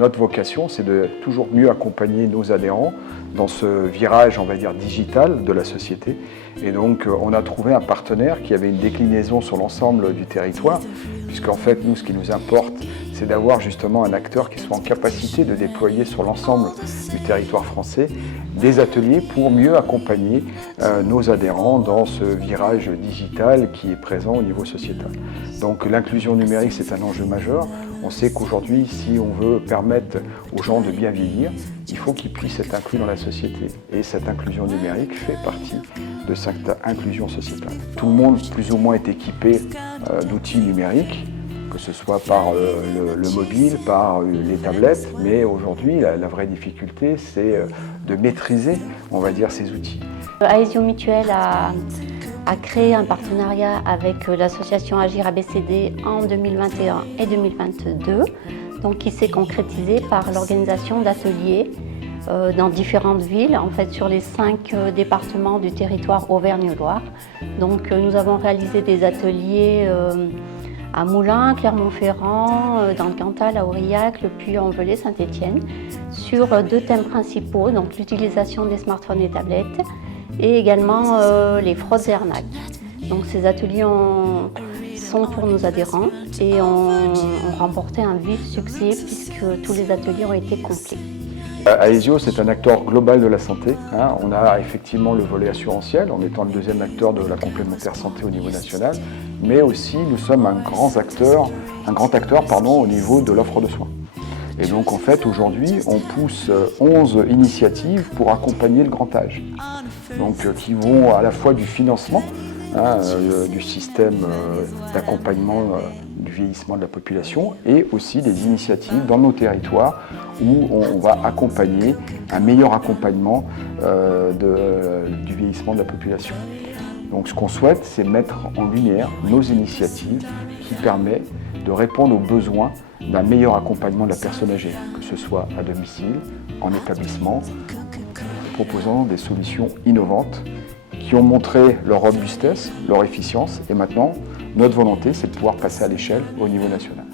Notre vocation, c'est de toujours mieux accompagner nos adhérents dans ce virage, on va dire, digital de la société. Et donc, on a trouvé un partenaire qui avait une déclinaison sur l'ensemble du territoire, puisqu'en fait, nous, ce qui nous importe, c'est d'avoir justement un acteur qui soit en capacité de déployer sur l'ensemble du territoire français des ateliers pour mieux accompagner nos adhérents dans ce virage digital qui est présent au niveau sociétal. Donc l'inclusion numérique, c'est un enjeu majeur. On sait qu'aujourd'hui, si on veut permettre aux gens de bien vieillir, il faut qu'ils puissent être inclus dans la société. Et cette inclusion numérique fait partie de cette inclusion sociétale. Tout le monde, plus ou moins, est équipé d'outils numériques, que ce soit par le mobile, par les tablettes, mais aujourd'hui, la vraie difficulté, c'est de maîtriser, on va dire, ces outils. Aesio Mutuelle a créé un partenariat avec l'association Agir ABCD en 2021 et 2022, donc qui s'est concrétisé par l'organisation d'ateliers dans différentes villes, en fait sur les 5 départements du territoire Auvergne-Loire. Donc nous avons réalisé des ateliers à Moulins, Clermont-Ferrand, dans le Cantal, à Aurillac, le Puy-en-Velay, Saint-Étienne, sur 2 thèmes principaux, donc l'utilisation des smartphones et tablettes, et également les fraudes et arnaques. Donc ces ateliers sont pour nos adhérents et ont remporté un vif succès puisque tous les ateliers ont été complets. Aesio, c'est un acteur global de la santé. On a effectivement le volet assurantiel, en étant le 2e acteur de la complémentaire santé au niveau national, mais aussi nous sommes un grand acteur au niveau de l'offre de soins. Et donc en fait aujourd'hui on pousse 11 initiatives pour accompagner le grand âge, donc qui vont à la fois du financement, du système d'accompagnement du vieillissement de la population et aussi des initiatives dans nos territoires où on va accompagner un meilleur accompagnement du vieillissement de la population. Donc ce qu'on souhaite, c'est mettre en lumière nos initiatives qui permettent de répondre aux besoins d'un meilleur accompagnement de la personne âgée, que ce soit à domicile, en établissement, proposant des solutions innovantes qui ont montré leur robustesse, leur efficience, et maintenant, notre volonté, c'est de pouvoir passer à l'échelle au niveau national.